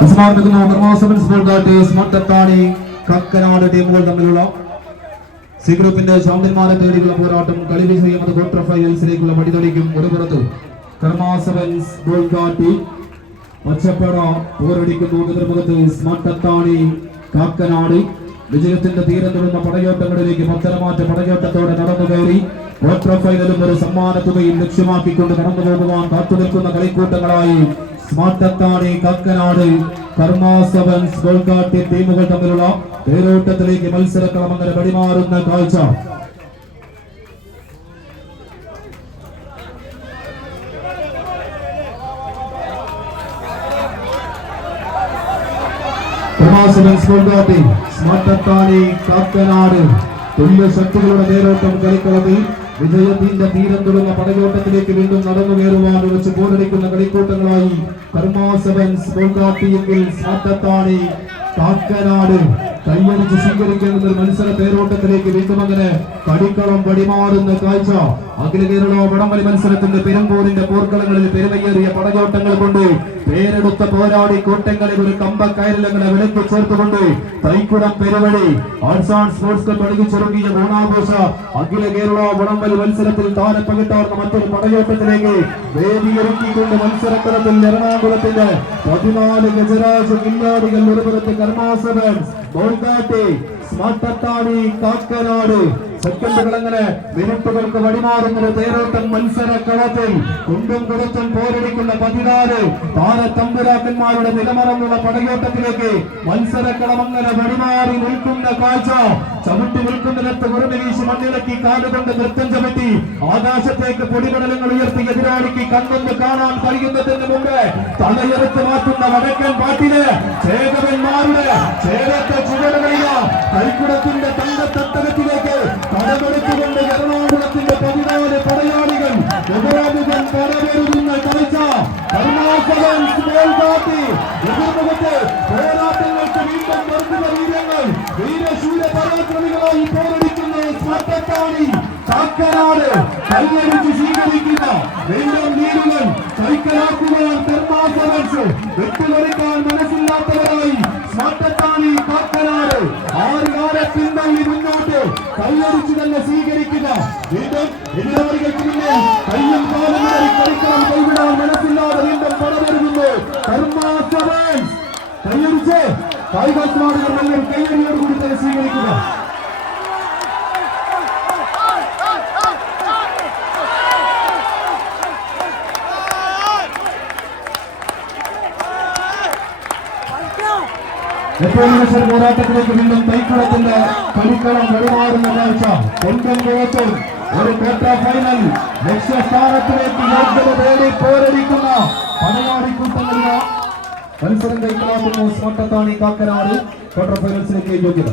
സമാപിക്കുന്നു നിർമാസവൻ സ്കൂൾ മട്ടത്താണി കക്കനാട് ടീമുകൾ തമ്മിലുള്ള സി ഗ്രൂപ്പിന്റെ ചാമ്പ്യന്മാരെ തേടിയുള്ള പോരാട്ടം കളി വിജയം ക്വാർട്ടർ ഫൈനൽസിലേക്കുള്ള മടിതൊടിക്കും ഒരു പുറത്ത് കർമാസവൻസ് ഗോൾ കാട്ടി. പച്ചപ്പട പോരടിക്കുന്നു. എതിർമുഖത്ത് മട്ടത്താണി കാക്കനാട്. വിജയത്തിന്റെ തീരം തൊടുന്ന പടയോട്ടങ്ങളിലേക്ക് പത്തരമാറ്റ പടയോട്ടത്തോടെ നടന്നു കയറി. ക്വാർട്ടർ ഫൈനലും ഒരു സമ്മാന തുകയും ലക്ഷ്യമാക്കിക്കൊണ്ട് നടന്നു പോകുവാൻ കാത്തുനിൽക്കുന്ന കളിക്കൂട്ടങ്ങളായി സ്മാർട്ടത്താണി കക്കനാട് കർമാസവൻസ് ഗോൾക്കാട്ടി ടീമുകൾ തമ്മിലുള്ള തേരോട്ടത്തിലേക്ക് മത്സരക്കളം അങ്ങനെ വഴിമാറുന്ന കാഴ്ച പ്രവാസവൻസ് ഗോൾക്കാട്ടി സ്മാർട്ടത്താണി കാക്കനാട് തുല്യ ശക്തികളുടെ നേരോട്ടം കളിക്കളത്തിൽ വിജയത്തിന്റെ തീരം തുടർന്ന പടയോട്ടത്തിലേക്ക് വീണ്ടും നടന്നു കയറുവാൻ വെച്ച് പോരടിക്കുന്ന കളിക്കൂട്ടങ്ങളായി കർമാസവൻസ് ഗോൾക്കാട്ടിയെങ്കിൽ സ്മാർട്ടത്താണി കാക്കനാട്. കൈയടിച്ച് സ്വീകരിക്കേണ്ടുന്ന ഒരു മത്സര പേരോട്ടത്തിലേക്ക് വീണ്ടും അങ്ങനെ കടിക്കളം വടിമാറുന്ന കാഴ്ച. അഖില കേരള വടംവലി മത്സരത്തിന്റെ പെരുമ്പൂരിന്റെ പോർക്കളങ്ങളിൽ പെരുമയേറിയ പടയോട്ടങ്ങൾ കൊണ്ട് പേരെടുത്ത പോരാടി കൂട്ടങ്ങളിൽ ഒരു കമ്പക്കയറിലങ്ങനെ വിളിച്ചു ചേർത്തുകൊണ്ട് Thaikkudam Peruvazhi arts sports club അഴുകിച്ചൊരുങ്ങിയ ഓണാഘോഷ അഖില കേരള വടംവലി മത്സരത്തിൽ താരം പകിട്ടാർന്ന മറ്റൊരു പടയോട്ടത്തിലേക്ക് വേദിയൊരുക്കിക്കൊണ്ട് മത്സരക്കളത്തിൽ എറണാകുളത്തിന്റെ പതിനാല് ഗജരാജ് കില്ലാടികൾ ഒരുപുറത്ത് ബോൾഗാട്ടി സ്മാർട്ടത്താണി കാക്കനാട് സെക്കൻഡുകൾ അങ്ങനെ മിനിറ്റുകൾക്ക് വഴിമാറുന്ന തേരോട്ടം മത്സര കളത്തിൽ കുണ്ടും കൊടുത്തും പോരടിക്കുന്ന പതിനാല് താരത്തമ്പുരാക്കന്മാരുടെ നിലമറന്നുള്ള പടയോട്ടത്തിലേക്ക് മത്സരക്കളം അങ്ങനെ വഴിമാറി നിൽക്കുന്ന കാഴ്ച ചവിട്ടി നിൽക്കുന്നിടത്ത് വെറുതെ വീശി മണ്ണിളക്കി കാലുകൊണ്ട് നൃത്തം ചവിട്ടി ആകാശത്തേക്ക് പൊടിപടലങ്ങൾ ഉയർത്തി എതിരാളിക്ക് കണ്ണൊന്ന് കാണാൻ കഴിയുന്നതിന് മുമ്പ് തലയെടുത്ത് മാറ്റുന്ന വടക്കൻ പാട്ടില് ചേകവന്മാരുടെ ചേരത്തെ ചുവടുകളില കരിക്കുടത്തിന്റെ സ്മർട്ടത്താണി കാക്കനാട് കൈയടിച്ച് സ്വീകരിക്കുന്ന വീണ്ടും വീരുകൾ കൈക്കലാക്കുവാൻ കർമാസവൻസ് വെട്ടുകൊടുക്കാൻ മനസ്സില്ലാത്തവരായി സ്മർട്ടത്താണി കാക്കനാട്. ആറ് കാല പിന്തള്ളി മുന്നോട്ട് കൈയടിച്ച് തന്നെ സ്വീകരിക്കുന്ന വീണ്ടും എതിരാളികൾക്ക് മുന്നിൽ കയ്യും കാലും കളിക്കണം കൈവിടാൻ മനസ്സില്ലാതെ വീണ്ടും പടവരുന്നു കർമാസവൻസ് കൈയടിച്ച് കായികാത്മാവികൾ മനുഷ്യർ പോരാട്ടത്തിലേക്ക് വീണ്ടും കൈക്കുളത്തിന്റെ കളിക്കളം വഴിമാറുന്ന കാഴ്ച. കൊണ്ടം കുളത്തിൽ ഒരു ക്വാർട്ടർ ഫൈനൽ ലക്ഷ്യസ്ഥാനത്തിലേക്ക് യോഗ്യത തേടി പോരടിക്കുന്ന കൂട്ടങ്ങളിലെ മത്സരം കൈക്കളാക്കുന്നു സ്മട്ടത്താണി കാക്കനാട് ക്വാർട്ടർ ഫൈനൽസിലേക്ക് യോഗ്യത.